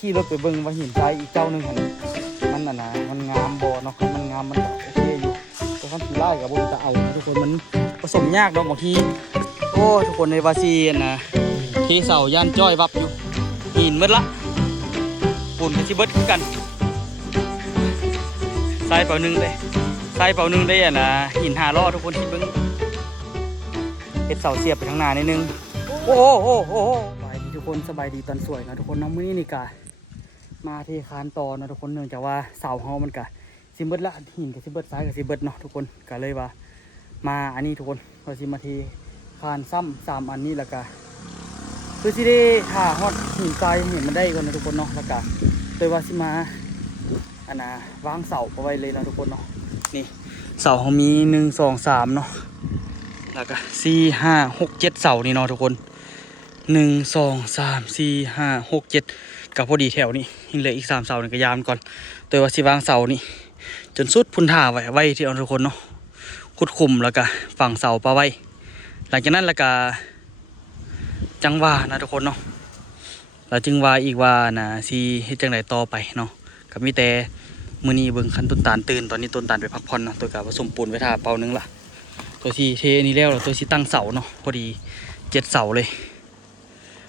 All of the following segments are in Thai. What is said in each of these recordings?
ขี่รถไปเบิ่งว่าหินทรายอีกเจ้าหนึ่งมันน่ะนะมันงามบ่เนาะมันงามมันโอเคอยู่แต่ขั้นขี่ไล่กับบนจะเอาทุกคนมันผสมยากเนาะบางทีโอ้ทุกคนในวาซีนะที่เสาย่านจ้อยวับอยู่หินมืดละปูนกับที่เบิดคือกันทรายเป่าหนึ่งเลยทรายเป่าหนึ่งได้อ่ะนะหิน5 ล้อทุกคนที่เบิ่งเฮ็ดเสาเสียบไปทางหน้านิดนึงโอ้โหสบายดีทุกคนสบายดีตอนสวยนะทุกคนน้องมื้อนี้นี่กะมาที่คานต่อนะทุกคนเนื่องจากว่าเสาเฮามันกะซิเบิดละหินกับซิเบิดซ้ายกับซิเบิดเนาะทุกคนกะเลยว่ามาอันนี้ทุกคนเราซิมาที่คานซ้ำ3 อันนี้แล้วก็คือสิได้ถ่าฮอดหินทรายเห็นมันได้ก่อนนะทุกคนเนาะแล้วก็เลยว่าสิมาอันน่ะวางเสาเอาไว้เลยนะทุกคนเนาะนี่เสาเขามี1 2 3เนาะแล้วก็4 5 6 7เสานี่เนาะทุกคน1 2 3 4 5 6 7กับพอดีแถวนี้ยังเหลืออีก3 เสานี่ก็ยามก่อนโดยว่าสิวางเสานี่จนสุดพุ่นถ่าไว้ที่เอาทุกคนเนาะขุดคุมแล้วก็ฝั่งเสาปะไว้หลังจากนั้นแล้วก็จังว่านะทุกคนเนาะแล้วจึงว่าอีกว่านะสิเฮ็ดจังไดต่อไปเนาะก็มีแต่มื้อนี้เบิ่งคันต้นตาลตื่นตอนนี้ต้นตาลไปพักผ่อนเนาะตัวก็ผสมปูนไว้ท่าเป่านึงละตัวที่เทนี่แล้วตัวที่ตั้งเสาเนาะพอดี7 เสาเลย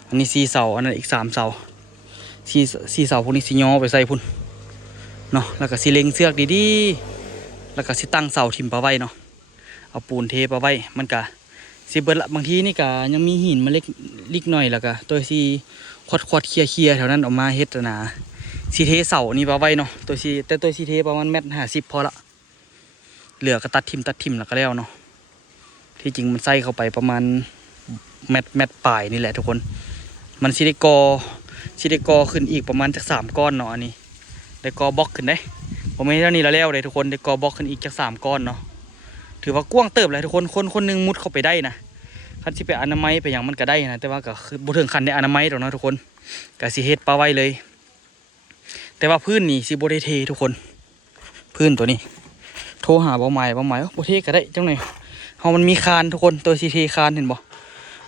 อันนี้4 เสาอันนั้นอีก3 เสา4 เสาพวกนี้สิย่อไปใส่พุ่นเนาะแล้วก็สิเล็งเสือกดีๆแล้วก็สิตั้งเสาทิ่มปะไว้เนาะเอาปูนเทปะไว้มันก็สิเบิดละบางทีนี่ก็ยังมีหินมาเล็กลิกหน่อยแล้วก็ตัวสิควดเคลียร์แถวนั้นออกมาเฮ็ดนะสิเทเสานี่ปะไว้เนาะตัวสิแต่ตัวสิเทประมาณ1.50 พอละเหลือก็ตัดทิ่มแล้วก็แล้วเนาะที่จริงมันใส่เข้าไปประมาณเม็ดปลายนี่แหละทุกคนมันสิได้กอขึ้นอีกประมาณจาก3 ก้อนเนาะอันนี้ได้กอบล็อกขึ้นได้ผมไม่เท่านี้แล้วเลยทุกคนได้กอบล็อกขึ้นอีกจาก3 ก้อนเนาะถือว่ากว้างเติบเลยทุกคนคนหนึงมุดเข้าไปได้นะคันที่ไปอนามัยไปอย่างมันก็ได้นะแต่ว่าก็คือบ่ถึงคันได้อนามัยหรอกนะทุกคนก็สิเฮ็ดปลาไว้เลยแต่ว่าพื้นนี่สิบ่ได้เททุกคนพื้นตัวนี้โทรหาบ่หมายบ่เทก็ได้จังหน่อยเฮามันมีคานทุกคนตัวสิเทคานเห็นบ่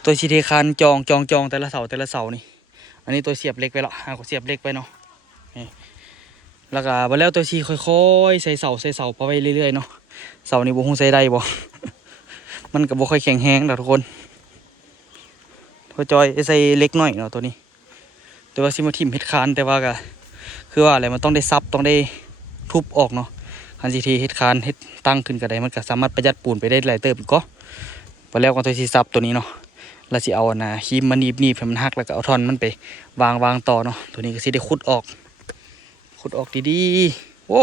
ตัวสิเทคานจองแต่ละเสานี่อันนี้ตัวเสียบเหล็กไปละก็เสียบเหล็กไปเนาะนี่แล้วก็บ่แล้วตัวสิค่อยๆใส่เสาไปเรื่อยๆเนาะเสานี่บ่ฮู้ใส่ได้บ่ มันก็บ่ค่อยแข็งแรงดอกทุกคนพอจอยใส่เล็กน้อยเนาะตัวนี้แต่ว่าสิมาทิ่มเฮ็ดคานแต่ว่าก็คือว่าอะไรมันต้องได้ซับต้องได้ทุบออกเนาะคันสิทีเฮ็ดคานเฮ็ดตั้งขึ้นก็ได้มันก็สามารถประหยัดปูนไปได้หลายเติบก็พอแล้วก็ตัวสิซับตัวนี้เนาะแล้วสิเอานะครีมมาหนีบให้มันหักแล้วก็เอาท่อนมันไปวางต่อเนาะตัวนี้ก็สิได้ขุดออกดีๆโอ้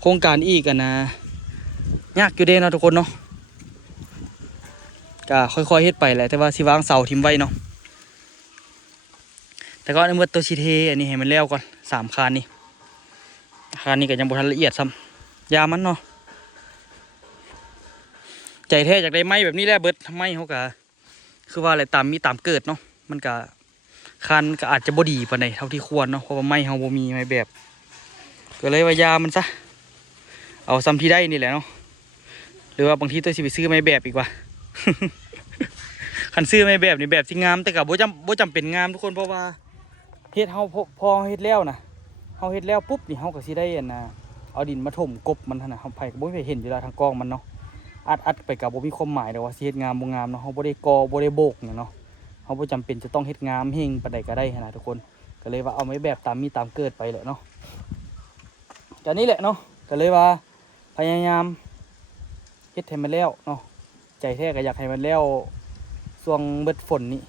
โครงการอีกกันนะยากอยู่เด้เนาะทุกคนเนาะก็ค่อยๆเฮ็ดไปแหละแต่ว่าสิวางเสาทิ่มไว้เนาะแต่ก็ในเมื่อตัวสิเทอันนี้ให้มันแล้วก่อน3 คานนี่ก็ยังบ่ทันละเอียดซ้ำยามันเนาะใจแท้จากได้ไม้แบบนี้แหละเบิดไม้เขาก็คือว่าอะไรตามเกิดเนาะมันก็คานก็อาจจะบ่ดีปานใดเท่าที่ควรเนาะเพราะว่าไม้เฮาบ่มีไม้แบบก็เลยว่ายามันซะเอาซ้ำที่ได้นี่แหละเนาะหรือว่าบางทีตัวสิไปซื้อไม้แบบอีกว่า คันซื้อไม้แบบนี่แบบที่งามแต่ก็บ่จำเป็นงามทุกคนเพราะว่าเฮ็ดเฮาพอเฮ็ดแล้วนะเฮาเฮ็ดแล้วปุ๊บนี่เฮาก็สิได้อันน่ะเอาดินมาถมกบมันหั่นน่ะเฮาไผก็บ่ได้เห็นอยู่แล้วทางกองมันเนาะอัดไปก็บ่มีความหมายดอกว่าสิเฮ็ดงามบ่งามเนาะเฮาบ่ได้กอบ่ได้โบกเนาะเฮาบ่จำเป็นจะต้องเฮ็ดงามเฮงปานใดก็ได้หั่นน่ะทุกคนก็เลยว่าเอาไม้แบบตามเกิดไปแหละเนาะก็นี่แหละเนาะก็เลยว่าพยายามเฮ็ดให้มันแล้วเนาะใจแท้ก็อยากให้มันแล้วช่วงเบิดฝนนี่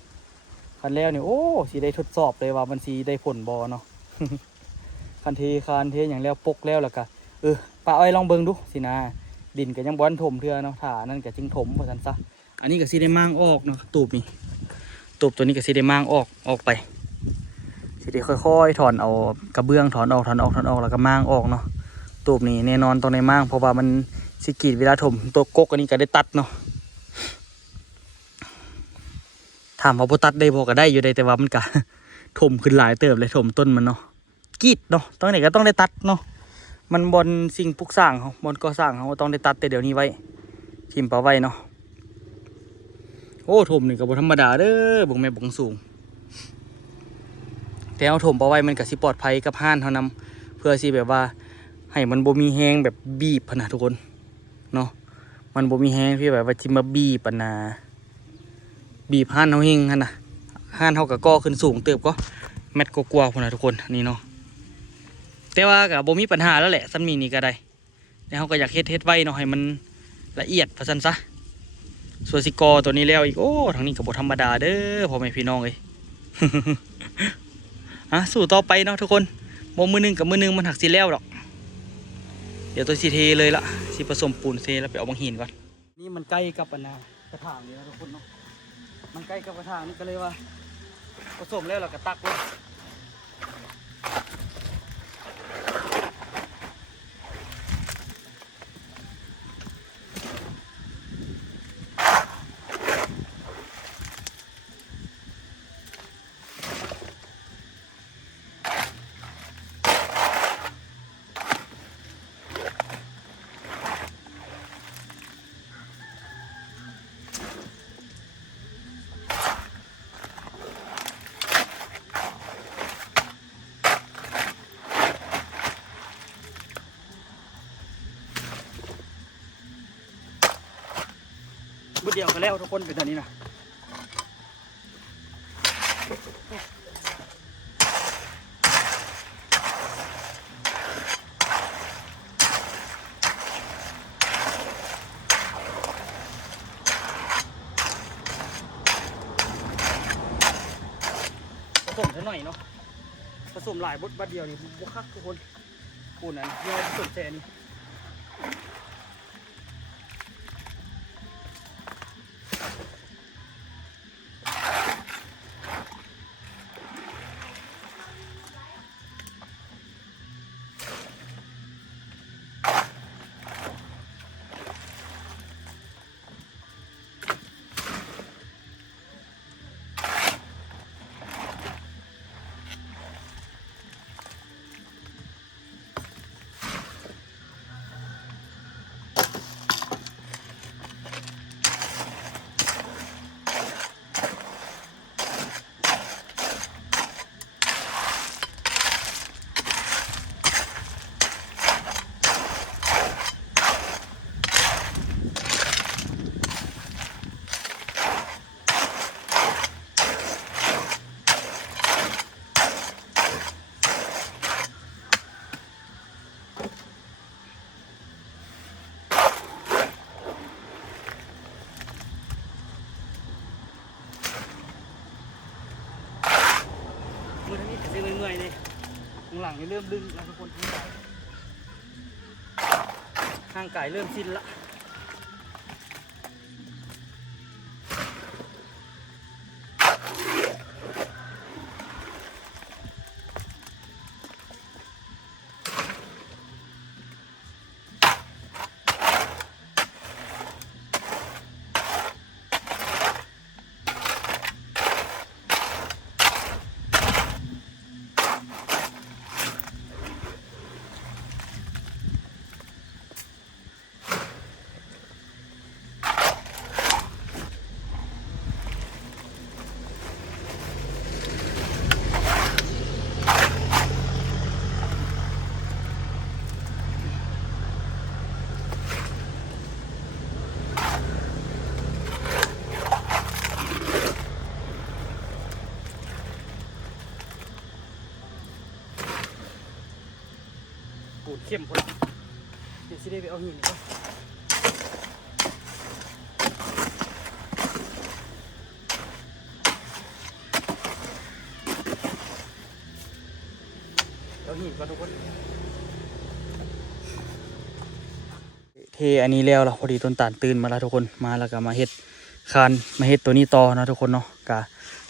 คันแล้วนี่โอ้สิได้ทดสอบเลยว่ามันสิได้ผลบ่เนาะ คันเทอย่างแล้วปกแล้วก็ป้าอ้อยลองเบิ่งดูสินะดินก็ยังบ่ทันถมเทื่อเนาะถ้านั่นก็จึงถมว่าซั่นซะอันนี้ก็สิได้มางออกเนาะตูบตัวนี้ก็สิได้มางออกไปสิได้ค่อยๆถอนเอากระเบื้องถอนออกแล้วก็มางออกเนาะตูบนี่แน่นอนต้องได้มางเพราะว่ามันสิกรีดเวลาถมตัวกกอันนี้ก็ได้ตัดเนาะถามว่าบ่ตัดได้บ่ก็ได้อยู่ได้แต่ว่ามันก็ ถมขึ้นหลายเติบเลยถมต้นมันเนาะกรีดเนาะต้องไหนก็ต้องได้ตัดเนาะมันบนสิ่งปลูกสร้างเขาบนก่อสร้างเขาต้องได้ตัดแต่เดี๋ยวนี้ไว้ทิ่มปลาไว้เนาะโอ้ถมนี่ก็บ่ธรรมดาเด้อบ่แม่นบ่สูง แต่เอาถมเอาไว้มันก็สิปลอดภัยกับห่านเท่านั้นเพื่อสิแบบว่าให้มันบ่มีแห้งแบบบีบพะนะทุกคนเนาะมันบ่มีแห้งที่แบบว่าจิมาบีบปะนะบีบห่านเฮาเฮงหั่นน่ะห่านเฮาก็ก่อขึ้นสูงเติบก็แมตรกว่าๆพุ่นน่ะทุกคนนี่เนาะแต่ว่าก็บ่มีปัญหาแล้วแหละซันมีนี่ก็ได้แต่เฮาก็อยากเฮ็ดไว้เนาะให้มันละเอียดว่าซั่นซะส่วนสิกอตัวนี้แล้วอีกโอ้ทางนี้ก็บ่ธรรมดาเด้อพ่อแม่พี่น้องเอ้ย สู้ต่อไปเนาะทุกคนบ่มือหนึงกับมือหนึงมันหักสิแล้วดอกเดี๋ยวตัวสิเทเลยละสิผสมปูนเทแล้วไปเอาบางหินก่อนนี่มันใกล้กับอันนะกระถางนี่นะทุกคนเนาะมันใกล้กับกระถางนี่ก็เลยว่าผสมแล้วเราก็ตักเลยบุดเดียวก็แล้วทุกคนเป็นตอนนี้นะผสมซะหน่อยเนาะผสมหลายบัดเดียวนี่บุคักทุกคนปูนนั้นเดี๋ยวผสมแซนี่มือทั้งนี้จะเมื่อยๆเลยข้างหลังนี่เริ่มดึงแล้วทุกคนข้างกายเริ่มชินละปูนเข้มคนเดี๋ยวสิได้ไปเอาหินก่อนเอาหินก่อนทุกคนเทอันนี้แล้วล่ะพอดีต้นตาลตื่นมาแล้วทุกคนมาแล้วก็มาเฮ็ดคานมาเฮ็ดตัวนี้ต่อนะทุกคนเนาะ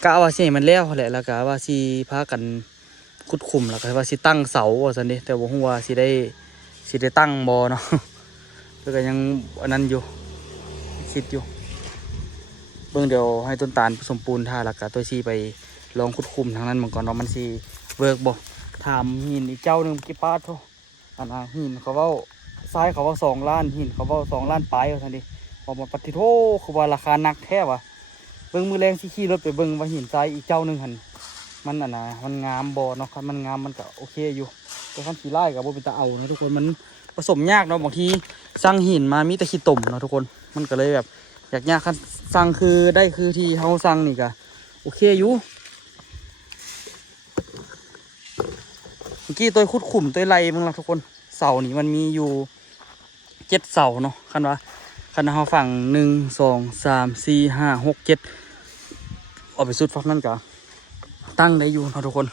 กะว่าสิมันแล้วแหละแล้วก็ว่าสิพากันขุดขุมแล้วก็ว่าสิตั้งเสาว่าซั่นเด้แต่บ่ฮู้ว่าสิได้ตั้งบ่เนาะแล้วก็ยังอันนั้นอยู่คิดอยู่เบิ่งเดี๋ยวให้ต้นตาลผสมปูนท่าแล้วก็ตัวสิไปลองขุดขุมทางนั้นมันก่อนเนาะมันสิเวิร์กบ่ถามหินอีกเจ้านึงกี่ปาดโธ่อันน่ะหินเขาเว้าทรายเขาเว้า2 ล้านหินเขาเว้า2 ล้านปลายว่าซั่นดิบอกว่าปฏิโทคือว่าราคานักแท้ว่ะเบิ่งมือแรงสิขี่รถไปเบิ่งว่าหินทรายอีกเจ้านึงหั่น มันอ่ะนะมันงามบ่เนาะครับมันงามมันก็โอเคอยู่แต่ขั้นสีไล่กับบ่เป็นตาเอานะทุกคนมันผสมยากเนาะบางทีสร้างหินมามีแต่ขี้ตมเนาะทุกคนมันก็เลยแบบอยากยากขั้นสร้างคือได้คือที่เขาสร้างนี่ก็โอเคอยู่เมื่อกี้ตัวขุดขุมตัวไรมึงละทุกคนเสานี่มันมีอยู่7 เสาเนาะคันว่าคันเขาฝั่ง1 2 3 4 5 6 7ออกไปสุดฝั่งนั้นก็ตั้งได้อยู่เนาะทุกคน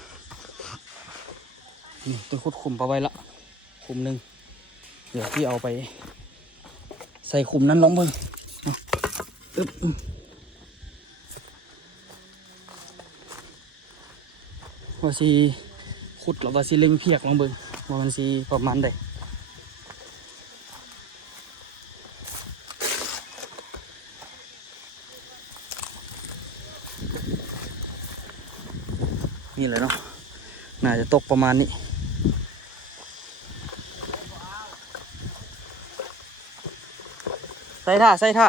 นี่ตัวขุดขุมไปไว้ละขุมหนึ่งเดี๋ยวพี่เอาไปใส่ขุมนั้นลองเบิ่งอึ๊บว่าสิขุดหรือว่าสิเล็งเพียกลองเบิ่งว่ามันสิประมาณใดนี่เลยเนาะน่าจะตกประมาณนี้ใส่ท่าใส่ท่า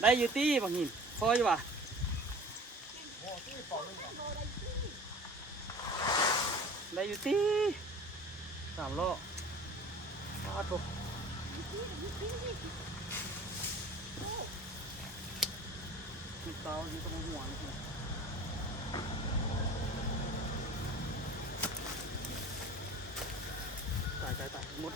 ได้อยู่ตี้บางหินพออยู่ป่ะได้อยู่ตี้3 รอบถูกมีเตาอยู่ตรงหัวนี่ตายหมด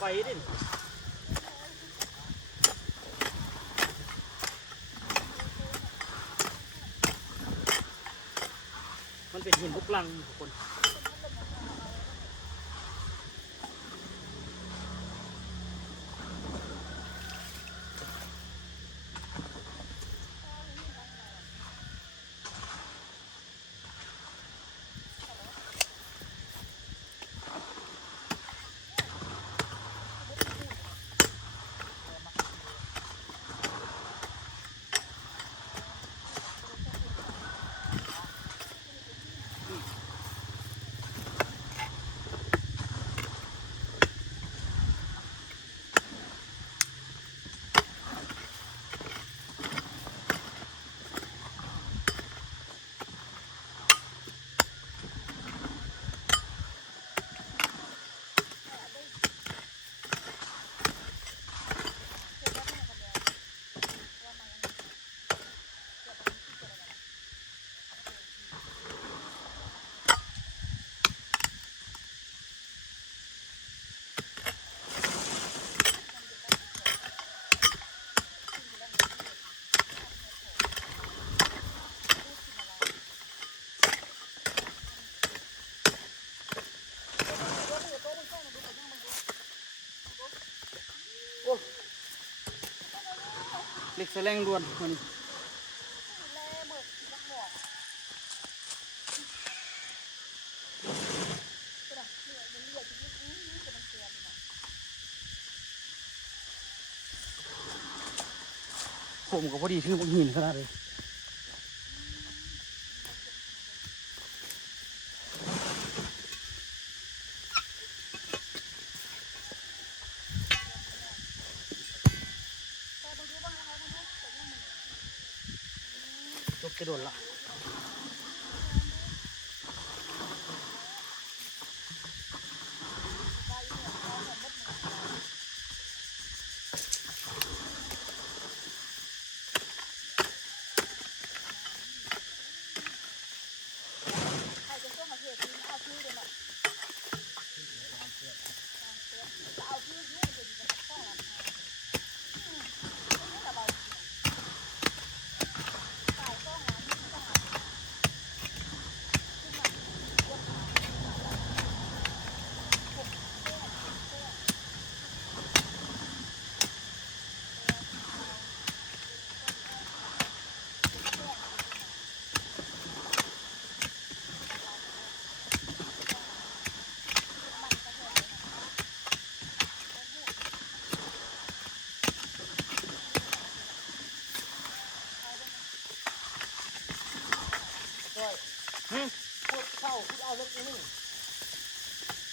ไฟดิมันเป็นหินลูกลังทุกคนเล็กแสลงด่วนมานี่ผมก็พอดีถือพวกหินขนาดเลยจบกระโดดละ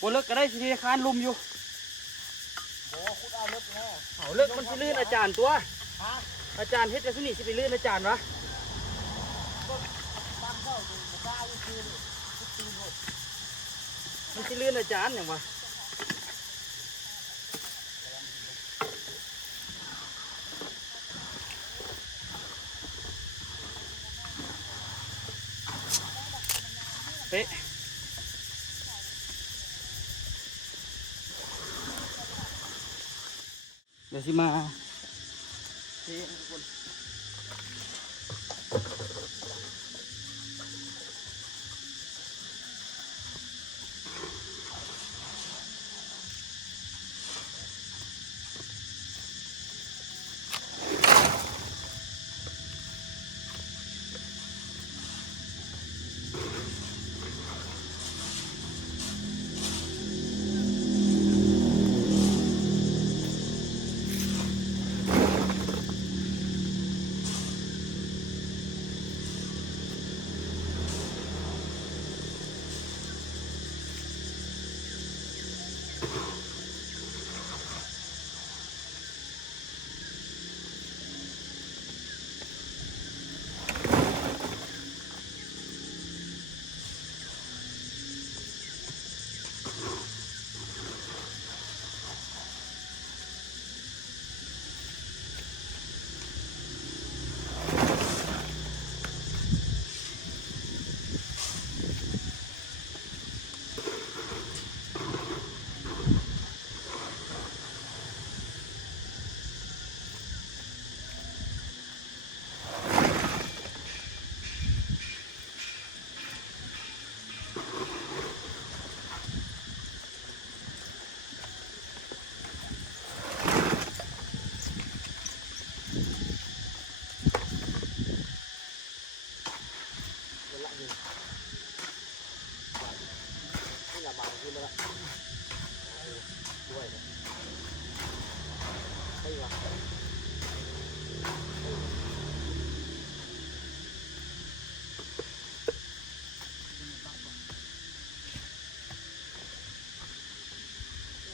บ่เลิกก็ได้สิคานลุมอยู่บ่คุดเอาเลิกแน่เอาเลิกมันสิลื่นอาจารย์ตัวอาจารย์เฮ็ดแล้วซุนี่สิไปลื่นอาจารย์วะมันสิลื่นอาจารย์หยังวะเป๊ะเดี๋ยวสิมาเฮ้ทุกคน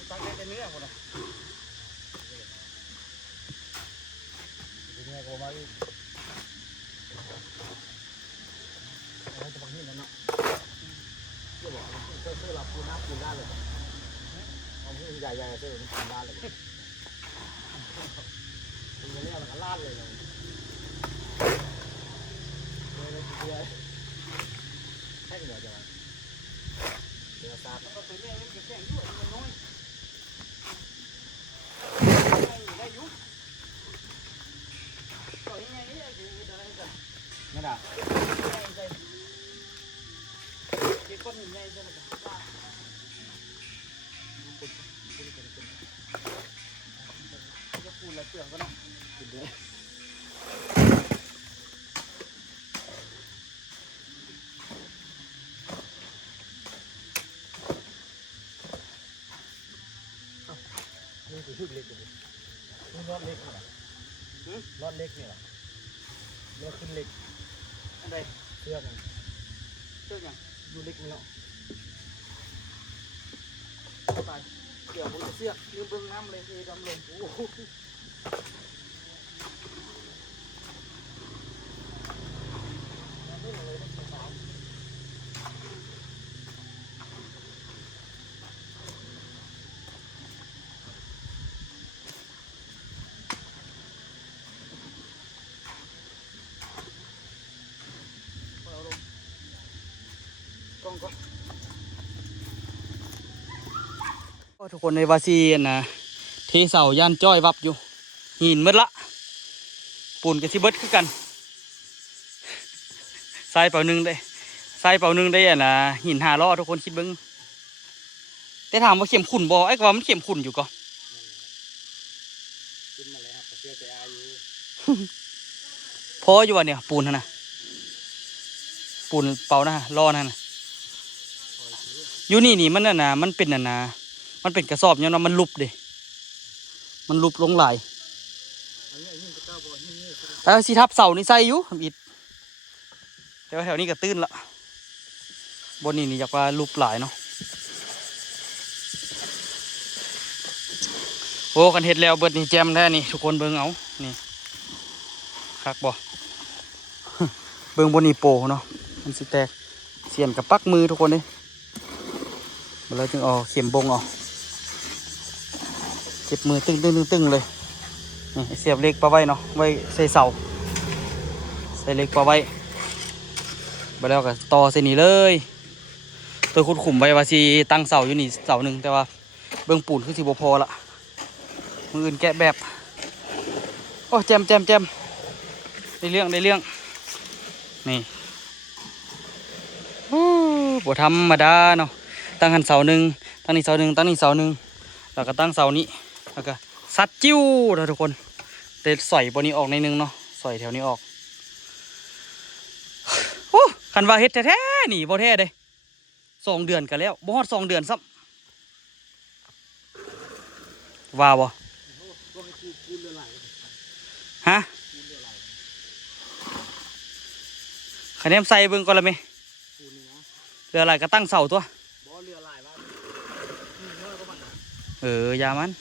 ตักได้เนื้อคนละเนื้อก็มาอีกอะไรจะบางที่นั่นเนาะเดี๋ยวบอกเสื้อเราปูน้ำปูได้เลยเอาที่ใหญ่ๆเสื้อมันปูได้เลยมันจะเรียกมันก็ลาดเลยเลยให้เหนือจะมาเดี๋ยวซาก็ตัวนี้มันจะแข็งด้วยมันน้อยได้ยุบตัวนี้ไงนี่จะอะไรกันไม่ได้เก็บก้อนหินใหญ่จะมาลาดจะปูนละเปลือกก็นะกินเลยนี่คือชุดเล็กเลยนี่รอดเล็กเหรอรอดเล็กเนี่ยเหรอรอดขึ้นเล็กอะไรเชือกยังดูเล็กนี่เนาะไปเดี๋ยวผมจะเชือกยืมเบื้องน้ำเลยดำลงโอ้โหทุกคนในวาซีนะเทเสาย่านจ้อยวับอยู่หินมืดละปูนกับซิเบิร์ดคือกันทรายเป่าหนึ่งได้ทรายเป่าหนึ่งได้นะหิน5 ล้อทุกคนคิดเบิ้งแต่ถามว่าเข็มขุ่นบ่ไอ้กว่ามันเข็มขุ่นอยู่ก็ขึ้นมาเลยครับเชื่อใจอายุพออยู่วะเนี่ยปูนนะปูนเป่านะล้อนั่นนะอยู่นี่มันน่ะมันเป็นน่ะมันเป็นกระสอบเนี่ยนะมันลุบเด้มันลุบลงไหลสีทับเสานี่ใส่อยู่อิดแต่ว่าแถวนี้ก็ตื้นละบนนี่อยากว่าลุบหลายเนาะ โอ้กันเห็ดแล้วเบิดนี่แจมแท้นี่ทุกคนเบิ่งเอานี่คักบ่ เบิ่งบนนี่โปเนาะมันสิแตกเสียนกับปักมือทุกคนนี่เราจึงเอาเข็มบงเอาเจ็บมือตึงเลยนี่เสียบเหล็กปลาไว้เนาะไว้ใส่เสาใส่เหล็กปลาไว้ไปแล้วก็ต่อเส้นนี้เลยตัวขุดขุมไว้ว่าสิตั้งเสาอยู่นี่เสาหนึ่งแต่ว่าเบื้องปูนคือสิบ่พอละมืออื่นแกะแบบโอ้แจมได้เรื่องนี่โอ้บ่ธรรมดาเนาะตั้งหันเสาหนึ่งตั้งนี่เสาหนึ่งตั้งนี่เสาหนึ่งแล้วก็ตั้งเสานี้แล้วก็ซัดจิ้วนะทุกคนเตะสอยบนนี้ออกในนึงเนาะสอยแถวนี้ออกโอ้คันว่าเฮ็ดแท้ๆนี่บ่แท้เด้2 เดือนกันแล้วบ่ฮอด2 เดือนซ้ำว่าบ่ฮะคะแนนใส่เบิ่งก่อนละมั้ยเรืออะไรก็ตั้งเสาตัวยามัน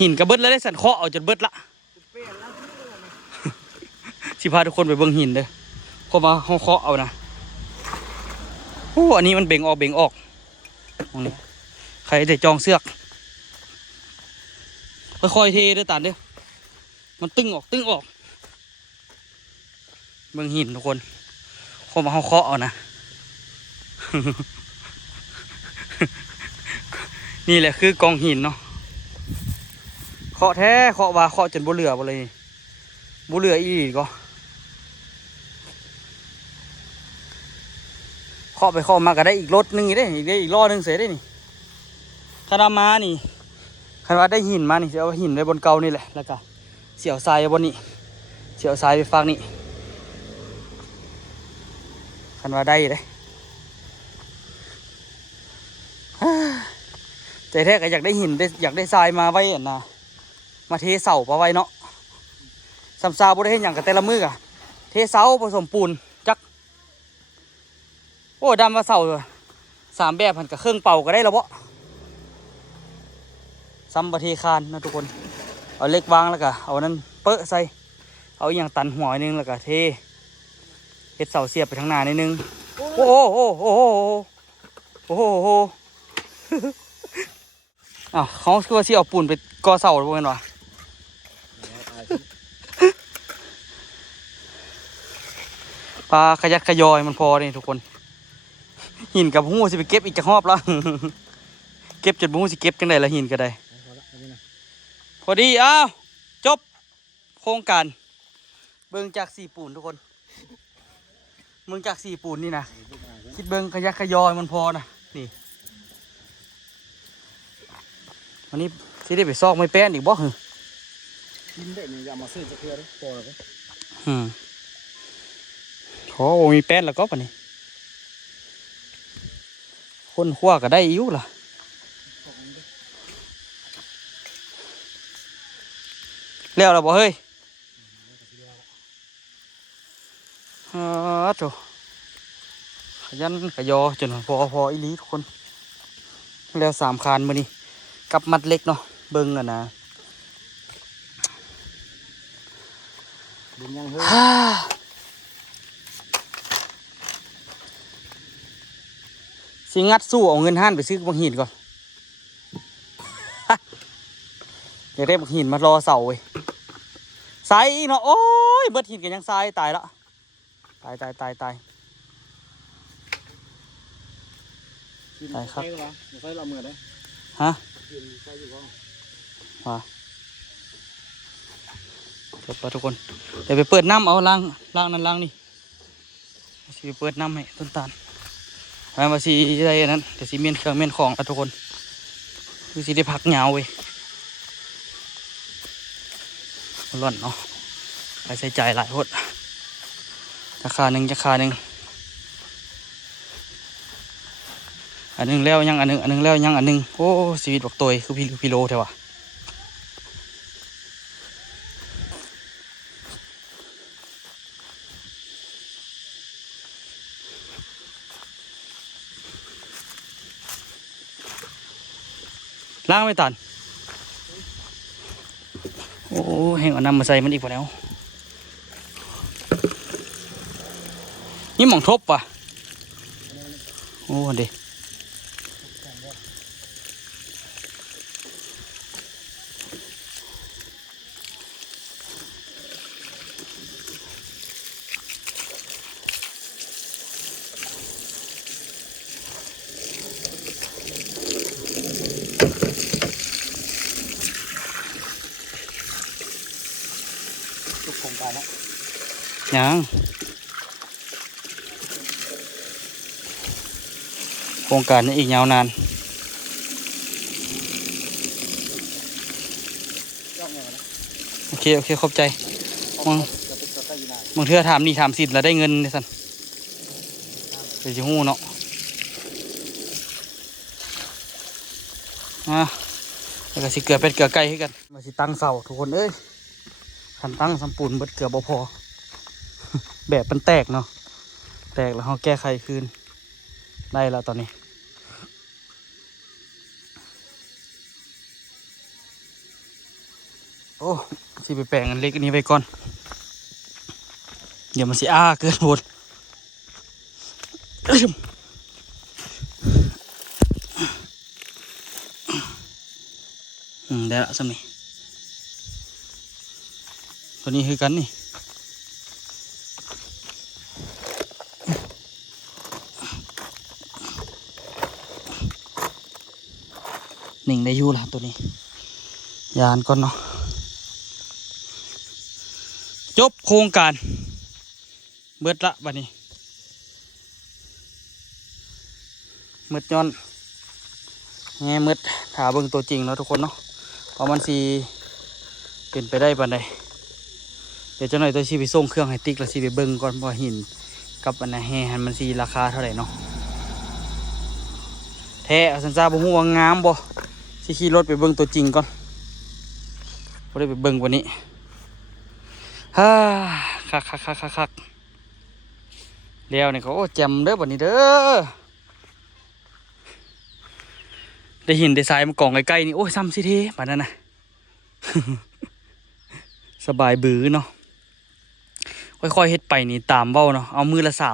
หินกระเบิดแล้วได้สันเคาะเอาจนเบิดละสิพาทุกคนไปเบิ่งหินเด้อเข้ามาเคาะเอานะโอ้อันนี้มันเบ่งออกตรงนี้ใครจะจองเสือกค่อยๆเทเด้อตาเด้อมันตึงออกเบิ่งหินทุกคนเข้ามาเคาะเอานะ นี่แหละคือกองหินเนาะเคาะแท้เคาะว่าเคาะจนบ่เหลือบ่เลยบ่เหลืออีกก็เคาะไปเคาะมาก็ได้อีกรถนึงอีกได้อีกล้อนึงเสียได้นี่คารามานี่ใครว่าได้หินมานี่จะเอาหินไว้บนเก่านี่แหละแล้วก็เสียวทรายบนนี้เสียวทรายไปฝั่งนี้คันว่าได้เลยใจแท้ก็อยากได้หินอยากได้ทรายมาไว้นะมาเทเสาปะไว้เนาะซ้ำซาบ่ได้เห็นอย่างกับแต่ละมือกะเทเสาผสมปูนจักโอ้ดำมาเสา3 แบบหันกับเครื่องเป่าก็ได้แล้วบ่ซ้ำประเทคานนะทุกคนเอาเล็กวางแล้วก็เอานั้นเปอะใส่เอาอย่างตันหัวนึงแล้วก็เทเฮ็ดเสาเสียบไปทางหน้านิดนึงโอ้โหอ้าวเขาคือว่าสิเอาปูนไปก่อเสาหรือเปล่าวะปลาขยักขยอยมันพอนี่ทุกคนหินกับหูสิไปเก็บอีกจะหอบแล้ว เก็บจนหูสิเก็บจังไดละหินก็ได้พอดีอ้าวจบโครงการเบิ่งจาก4 ปูนทุกคนเบิ่งจาก4 ปูนนี่นะคิดเบิ่งขยักขยอยมันพอนะนี่วันนี้สิได้ไปซอกไม่แป้นอีกบ่หึกินได้เนี่ยอย่ามาซื้อจะเพื่อพอแล้วขอมีแป้นแล้วก็ปะนี่คนขั้วก็ได้อิ่วล่ะแล้วเราบอกเฮ้ยโถขยันขยอจนพออีหลีทุกคนแล้ว3 คานมือนี่กับมัดเล็กเนาะเบิ้งอ่ะนะเบิ้งยังเฮ้ยสิงัดสู้เอาเงินห้านไปซื้อบางหินก่อนเดี๋ยวได้บางหินมารอเสาเว้ยทรายเนาะโอ้ยเบิดหินกันยังทรายตายละตายตายครับใส่เราเมื่อได้ฮะจบแล้วทุกคนเดี๋ยวไปเปิดน้ำเอาล้างนั้นล้างนี่สิเปิดน้ำให้ต้นตาลมาสีอะไรนั้นแต่สีเมียนเครื่องเมียนของทุกคนคือสีได้พักเหงาเว้ยร้อนเนาะไปใส่ใจหลายพดราคาหนึ่งอันนึงแล้วยังอันนึงแล้วยังอันนึงโอ้ชีวิตบอกตัวคือพี่โลเถอะวะ ล้างไม่ตันโอ้แห้งเอาน้ำมาใส่มันอีกพอแล้วนี่หม่องทบป่ะโอ้เด็ทุกโครงการแล้วยังโครงการนี้อีกยาวนานโอเคขอบใจมึงเทื่อถามนี่ถามสิทธิ์แล้วได้เงินเนี่ยสันเดี๋ยวจะหู้เนาะแล้วก็สิเกลือเป็ดเกลือไก่ให้กันมาสิตั้งเสาทุกคนเอ้ยขันตั้งสำปูนเบิดเกลือบ่พอ แบบมันแตกเนาะแตกแล้วเขาแก้ไขคืนได้แล้วตอนนี้โอ้สิไปแปลงอันเล็กอันนี้ไปก่อนเดี๋ยวมันสิเกินหมดได้ละสำนี่ตัวนี้คือกันนี่หนึ่งได้อยู่ละตัวนี้ยานก่อนเนาะจบโครงการเบิดละบัดนี้มืดย้อนแง่มืดถาเบิ่งตัวจริงแล้วทุกคนเนาะเพราะมันสีเป็นไปได้ปานใดเดี๋ยวเจ้าหน่อยตัวชีไปส่งเครื่องให้ติ๊กแล้วชีไปเบิ่งก่อนว่าหินกับอันนั้นแห่มันสีราคาเท่าไหร่เนาะแท้สันซาบ่ฮู้ว่างามบ่สิขี่รถไปเบิ่งตัวจริงก่อนบ่ได้ไปเบิ่งวันนี้คักแล้วนี่เขาแจ่มเด้อบัดนี้เด้อได้หินได้ทรายมากองใกล้ๆนี่โอ้ยซ้ำสิทีบัดนั้นนะ สบายบื้อเนาะค่อยๆเฮ็ดไปนี่ตามเว้าเนาะเอามือละสา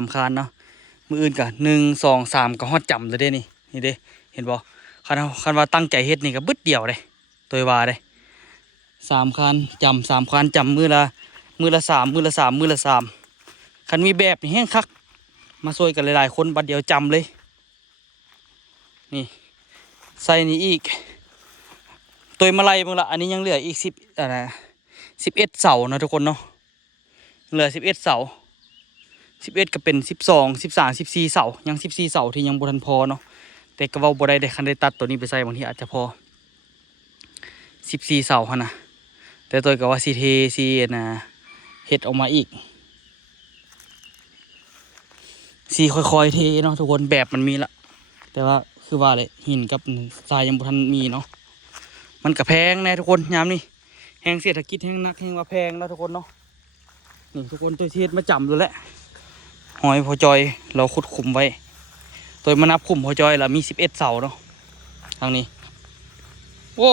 มคานเนาะมืออื่นกัน1 2 3ก็ฮอดจำเลยเด้นี่เด้เห็นบ่คันว่าตั้งใจเฮ็ดนี่ก็บึดเดียวเด้ตัวว่าเด้3 คานจำ3 คานจำมือละ3คันมีแบบนี่แห้งคักมาช่วยกันหลายๆคนบัดเดียวจำเลยนี่ใส่นี่อีกตัวมาไล่มึงละอันนี้ยังเหลืออีก11 เสานะทุกคนเนาะเหลือ11 เสา11ก็เป็น12 13 14 เสายัง14 เสาที่ยังบ่ทันพอเนาะแต่ก็เว้าบ่ได้คันได้ตัดตัวนี้ไปใส่บางทีอาจจะพอ14 เสาหั่นน่ะแต่ตัวก็ว่าสิเทสิเฮ็ดออกมาอีกสิค่อยๆเทเนาะทุกคนแบบมันมีละแต่ว่าคือว่าเลยหินกับทรายยังบ่ทันมีเนาะมันก็แพงแน่ทุกคนยามนี้แห้งเศรษฐกิจแห้งนักแห้งว่าแพงแล้วทุกคนเนาะนี่ทุกคนตัวเทศมาจำเลยแหละหอยพอจอยเราขุดขุมไว้ตัวมานับขุมพอจอยแล้วมี11 เสาเนาะทางนี้โอ้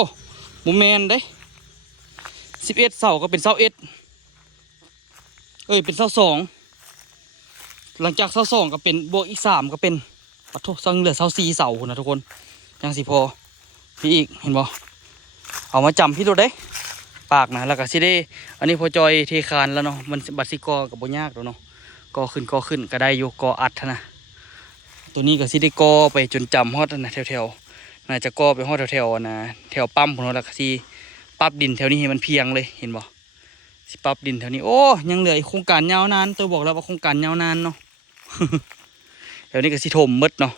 โมเมนเด้11 เสาก็เป็นเสา1เป็นเสา2หลังจากเสา2ก็เป็นบวกอีก3ก็เป็นปัดทุกสังเหลือเสา4 เสานะทุกคนยังสิพอพี่อีกเห็นบ่เอามาจำพี่ดูได้ปากนะแล้วก็สิได้อันนี้พอจอยเทคานแล้วเนาะมันบัดสิกอกับบ่ยากแล้วเนาะกอขึ้นก็ได้อยู่กออัดนะตัวนี้ก็สิได้กอไปจนจำฮอดนะแถวน่าจะกอไปฮอดแถวนะแถวปั๊มของเราแล้วก็สิปรับดินแถวนี้ให้มันเพียงเลยเห็นบ่สิปรับดินแถวนี้โอ้ยังเหลืออีกโครงการยาวนานตัวบอกแล้วว่าโครงการยาวนานเนาะ แถวนี้ก็สิถมมืดเนาะ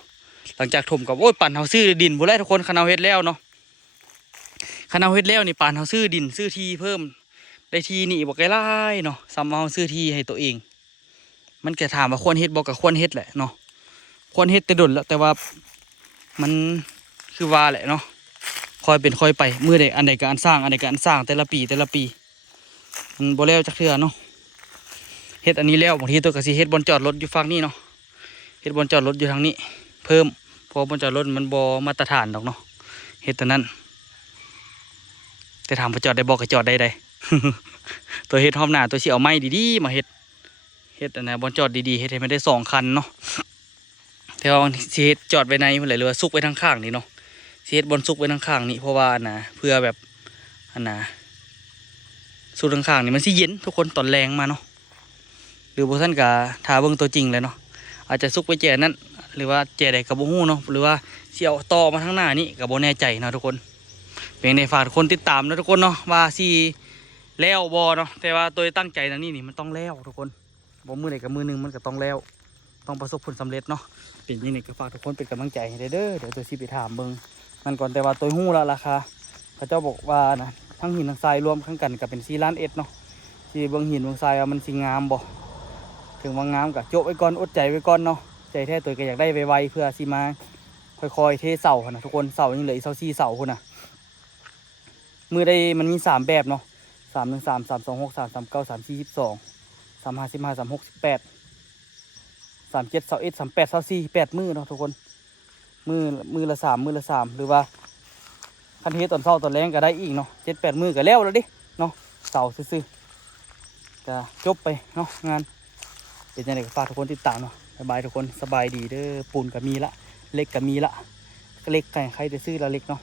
หลังจากถมกับโอ้ยปั่นเฮาซื้อดินบ่แล้วทุกคนคันเอาเฮ็ดแล้วเนาะคันเอาเฮ็ดแล้วนี่ปั่นเฮาซื้อดินซื้อที่เพิ่มได้ที่นี่บ่ไกลเนาะซ้ำเฮาซื้อที่ให้ตัวเองมันก็ถามว่าควรเฮ็ดบ่ก็ควรเฮ็ดแหละเนาะควรเฮ็ดแต่ดนแล้วแต่ว่ามันคือว่าแหละเนาะค่อยเป็นค่อยไปมื้อใดอันใดก็อันสร้างแต่ละปีมันบ่แล้วจักเทื่อเนาะเฮ็ดอันนี้แล้วบางทีตัวก็สิเฮ็ดบนจอดรถอยู่ฝั่งนี้เนาะเฮ็ดบนจอดรถอยู่ทางนี้เพิ่มเพราะบนจอดรถมันบ่มาตรฐานดอกเนาะ เฮ็ดตัวนั้นแต่ถามว่าจอดได้บอกก็จอดได้ ตัวเฮ็ดหอมหน้าตัวสิเอาไม้ดีๆมาเฮ็ดอันนะบนจอดดีๆเฮ็ดให้มันได้2 คันเนาะแต่ว่าสิเฮ็ดจอดไว้ในพุ่นแหละหรือว่าซุกไว้ทางข้างนี่เนาะสิเฮ็ดบนซุกไว้ทางข้างนี่เพราะว่าอันนะเพื่อแบบอันนะซุกทางข้างนี่มันสิเย็นทุกคนตอนแรงมาเนาะหรือบ่ซั่นก็ถ้าเบิ่งตัวจริงเลยเนาะอาจจะซุกไว้แจนั้นหรือว่าแจใดก็บ่ฮู้เนาะหรือว่าสิเอาต่อมาทางหน้านี่ก็บ่แน่ใจเนาะทุกคนเป็นในฝากทุกคนติดตามนะทุกคนเนาะว่าสิแล้วบ่เนาะแต่ว่าตัวตั้งใจนะนี่มันต้องแล้วทุกคนบ่มือไหนกับมือหนึงมันก็ต้องแล้วต้องประสบผลสำเร็จเนาะเป็นยังไงก็ฝากทุกคนเป็นกำลังใจให้เด้อเดี๋ยวตัวสิไปถามเบิ่งมันก่อนแต่ว่าตัวฮู้แล้วราคาเขาเจ้าบอกว่านะทั้งหินทั้งทรายรวมทั้งกันก็เป็น4 ล้านเอ็ดเนาะที่เบิ่งหินเบิ่งทรายว่ามันสิงามบ่ถึงว่างามก็โจะไว้ก่อนอดใจไว้ก่อนเนาะใจแท้ตัวก็อยากได้ไวๆเพื่อสิมาค่อยๆเทเสานะทุกคนเสายังเหลืออีก4 เสาพุ่นน่ะมือได้มันมี3 แบบเนาะ313 326 339 342 355 368 37 21 38 24 8 มือเนาะทุกคนมือละ3มือละ3หรือว่าคันเทตอนเช้าตอนแรงก็ได้อีกเนาะ7 8 มือก็แล้วดิเนาะเสาซื่อๆจะจบไปเนาะงานเป็นยังไงก็ฝากทุกคนติดตามเนาะสบายทุกคนสบายดีเด้อปูนก็มีละเล็กก็มีละเล็กใครจะซื้อละเล็กเนาะ